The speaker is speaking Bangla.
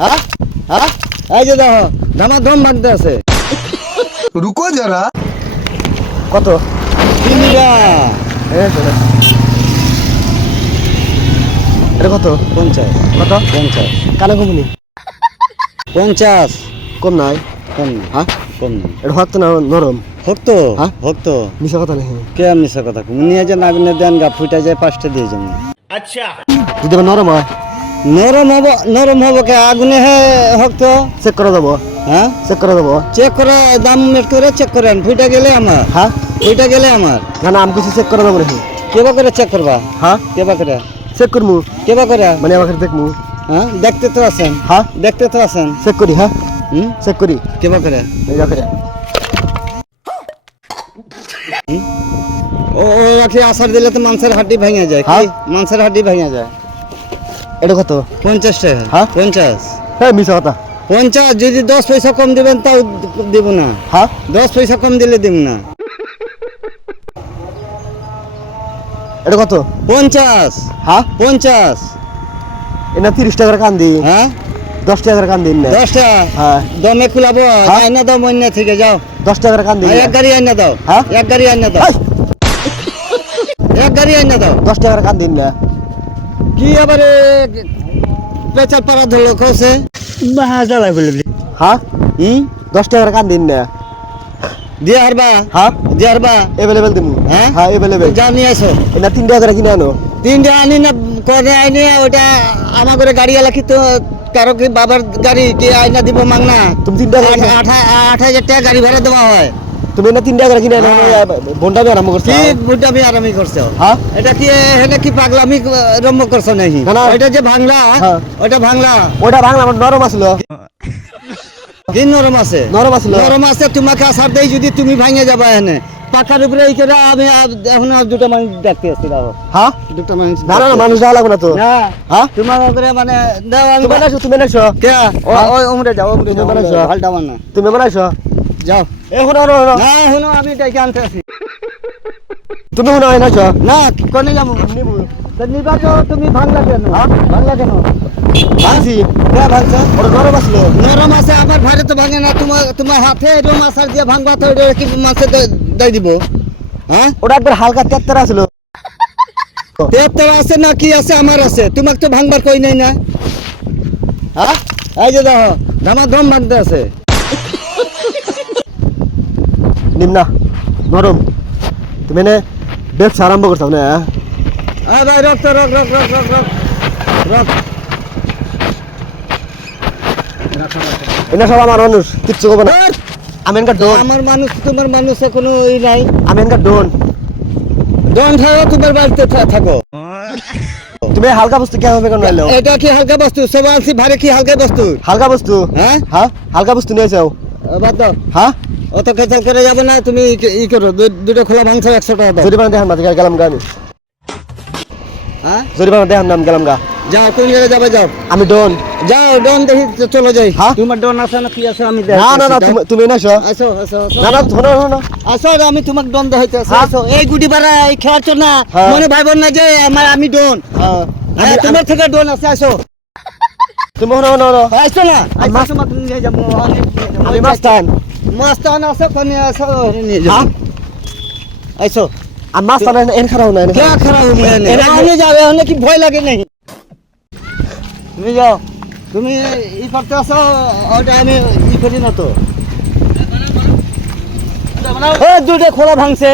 হ্যাঁ হ্যাঁ এই যে দেখো ধামাধম ভাঙতে আছে। रुको जरा। কত কিনিবা? এটা কত? 50। কত? 50 কানে কমনি 50 কম নাই। কম না হ্যাঁ কম না। এটা হত না নরম হতো হ্যাঁ হতো। মিছা কথা নেই কে মিছা কথা কম নিয়ে যে নাগনে দেন গা ফুটা যায় 5টা দিয়ে যাবো। আচ্ছা যদি নরম হয় নরম হবো কে আগুনে হে হতো চেক করে দেবো। হ্যাঁ চেক করে দেবো। চেক করে দাম মেট করে চেক করেন ফুটা গেলে আমার হ্যাঁ ফুটা গেলে আমার না আমি কিছু চেক করে দেবো রে। কেবা করে চেক করবা? হ্যাঁ কেবা করে চেক করমু। কেবা করে মানে আমাকে দেখমু? হ্যাঁ দেখতে তো আছেন। হ্যাঁ দেখতে তো আছেন। চেক করি হ্যাঁ চেক করি কেবা করে এই করে ও রাখি আসার দিলে তো মাংসের হাড্ডি ভেঙে যায়। কি মাংসের হাড্ডি ভেঙে যায়। এটা কত? 50 টাকা। হ্যাঁ 50 হ্যাঁ মিছা কথা 50 যদি 10 পয়সা কম দিবেন তাও দেব না। হ্যাঁ 10 পয়সা কম দিলে দেব না। এটা কত? 50 হ্যাঁ 50 এটা 30 টাকার কান দি। হ্যাঁ 10 টাকার কান দিন না 10 টাকা হ্যাঁ দমে খুলাবো আইনা দাও মইনা থেকে যাও 10 টাকার কান দিন এক গাড়ি আইনা দাও। হ্যাঁ এক গাড়ি আইনা দাও এক গাড়ি আইনা দাও 10 টাকার কান দিন না কি আবারে পেচাল পাড়া ধরলো কইছে বাহা জ্বালাই বলে। হ্যাঁ 10 টাকার কান দিন না দিয়ে হারবা। হ্যাঁ দিয়ে হারবা अवेलेबल দিমু। হ্যাঁ হ্যাঁ अवेलेबल যাও নিয়ে আসো। এটা 3 টাকা করে কিনে আনো। 3 টাকা আনি না করে আইনি ওটা আমার করে গাড়ি আলা কি তো কারো কি বাবার গাড়ি কি আইনা দিব মাংনা? তুমি 3 টাকা 8000 টাকা গাড়ি ভাড়া দেওয়া হয়। তুমি না 3 টাকা করে কিনে আনো বন্ডামি আরম্ভ করছো। কি বন্ডামি আরম্ভ করছো? হ্যাঁ এটা কি হেনে কি পাগলামি আরম্ভ করছো নাকি? এটা যে ভাঙলা ওটা ভাঙলা আমার নরম আছিল। কি নরম আছে? নরম আছিল নরম আছে তোমাকে আসার দেই যদি তুমি ভাঙে যাবা এনে পাকার উপরে এই করে আমি এখন আর দুটো মানুষ দেখতে আসছি দাও। হ্যাঁ দুটো মানুষ না না মানুষ যাওয়া লাগবে না তো। না হ্যাঁ তোমার উপরে মানে দাও আমি তুমি বানাইছো কে ওই উমরে যাও তুমি বানাইছো হালটা মান না তুমি বানাইছো যাও এখন আর না এখন আমি ডাইকে আনতে আসি। তুমি মনে হয় নাছো না কোনে যাবো নিবো নিবা তো তুমি ভাঙলা কেন? ভাঙলা কেন? ভাঙছি কে ভাঙছে? ওটা নরম আসলো নরম আছে আমার ভাইরে তো ভাঙে না। তোমার হাতে এরকম আসার দিয়ে ভাঙবা তো এটা কি মাছে দাই দিব? হ্যাঁ ওটা একবার হালকা তেত্তর আসলো। তেত্তর আছে না কি আছে আমার আছে তোমাকে তো ভাঙবার কই নাই না। হ্যাঁ এই যে দেখো ধামাধম ভাঙতে আছে। নিম্না নরম তুমি নে ব্যবসা আরম্ভ করছো না? হ্যাঁ ভাই রক তো rock rock rock rock rock rock এটা সব আমার মানুষ কিচ্ছু করবে না। আমি এনকা ডন আমার মানুষ তোমার মানুষে কোনো ই নাই। আমি এনকা ডন ডন থাকো তোমার বাড়িতে থাকো। তুমি হালকা বস্তু কে হবে কেন নাইলো? এটা কি হালকা বস্তু? সব আলসি ভারে কি হালকা বস্তু? হালকা বস্তু হ্যাঁ হ্যাঁ হালকা বস্তু নিয়ে যাও বাদ দাও। হ্যাঁ অত খেচাল করে যাবে না তুমি ই করো দুটো খোলা মাংস 100 টাকা দাও। জরিমানা দেখান মাঝে গেলাম গা আমি। হ্যাঁ জরিমানা দেখান নাম গেলাম গা। যাও কোন জায়গায় যাবে যাও। আমি ডন যাও ডন দেখি চলে যাই। হ্যাঁ তোমার ডন আছে না কি আছে আমি দেখ। না না না তুমি না আসো আসো আসো না না শোনো শোনো আসো আমি তোমাকে ডন দেখাইতে আসো। আসো এই গুডি বাড়া এই খেলাচ্ছ না মনে ভাইবন না যে আমি ডন। হ্যাঁ তোমার থেকে ডন আছে আসো তুমি শোনো শোনো আসো না আসো মত নিয়ে যাবো আমি মাস্তান মাস্তান আছে কোনে আসো নিয়ে যাও আসো আর মাস্তান এন খারাপ না কে খারাপ না এনে যাবে এনে কি ভয় লাগে নাই? তুমি যাও তুমি ই করতে আসো ওটা আমি ই করি না তো দুটো খোলা ভাঙছে।